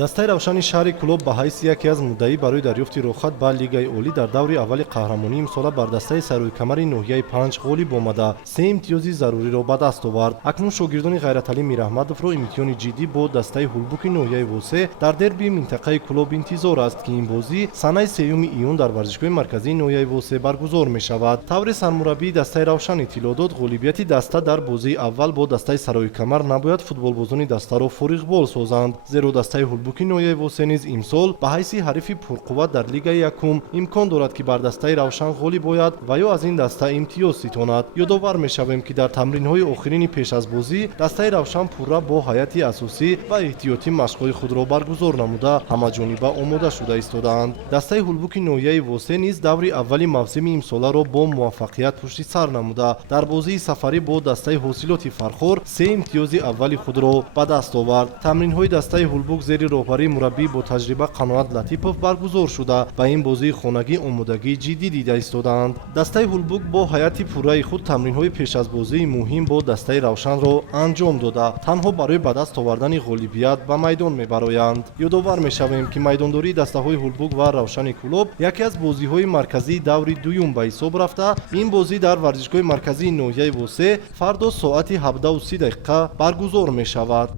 дастаи равшани шаҳри клуб ба ҳайси яке аз муддаӣ барои дарёфти рухсат ба лигаи олӣ дар даври аввали қаҳрамонии имсола бар дастаи сарӯйкамари ноҳияи панҷ ғолиб омада 3 имтиёзи заруриро ба даст овард. Акнун шогирдони Ғайраталӣ Мираҳмадовро имтиҳони ҷиддӣ бо дастаи ҳулбуки ноҳияи Восе дар дербии минтақаи клуб интизор аст, ки ин бозӣ санаи 3 июн дар варзишгоҳи марказии ноҳияи Восе баргузор мешавад. тавре сармураббии дастаи равшан иттилоъ дод, ғолибияти даста дар бозии аввал бо дастаи сарӯйкамар набояд футболбозони дастаро фориғбол созанд, зеро дастаи ҳулбуки ноҳияи Восе низ имсол ба ҳайси ҳарифи пурқувват дар лигаи якум имкон дорад, ки бар дастаи равшан ғолиб ояд ва ё аз ин даста имтиёз ситонад. ёдовар мешавем, ки дар тамринҳои охирини пеш аз бозӣ дастаи равшан пурра бо ҳайати асосӣ ва эҳтиётӣ машқҳои худро баргузор намуда ҳамаҷониба омода шуда истодаанд. дастаи ҳулбуки ноҳияи Восе низ даври аввали мавсими имсоларо бо муваффақият пушти сар намуда дар бозии сафарӣ бо дастаи ҳосилоти фархор 3 имтиёзи аввали худро ба даст овард. тамринҳои дастаи ҳулбук зери роҳбарии мураббии бо таҷриба Қаноат Латипов баргузор шуда ба ин бозии хонагӣ омодагии ҷиддӣ дида истодаанд. дастаи ҳулбук бо ҳайати пурраи худ тамринҳои пеш аз бозии муҳим бо дастаи равшанро анҷом дода танҳо барои ба даст овардани ғолибият ба майдон мебароянд. ёдовар мешавем, ки майдондории дастаҳои ҳулбук ва равшани клуб яке аз бозиҳои марказии даври дуюм ба ҳисоб рафта, ин бозӣ дар варзишгоҳи марказии ноҳияи Восе фардо соати 17:30 баргузор мешавад.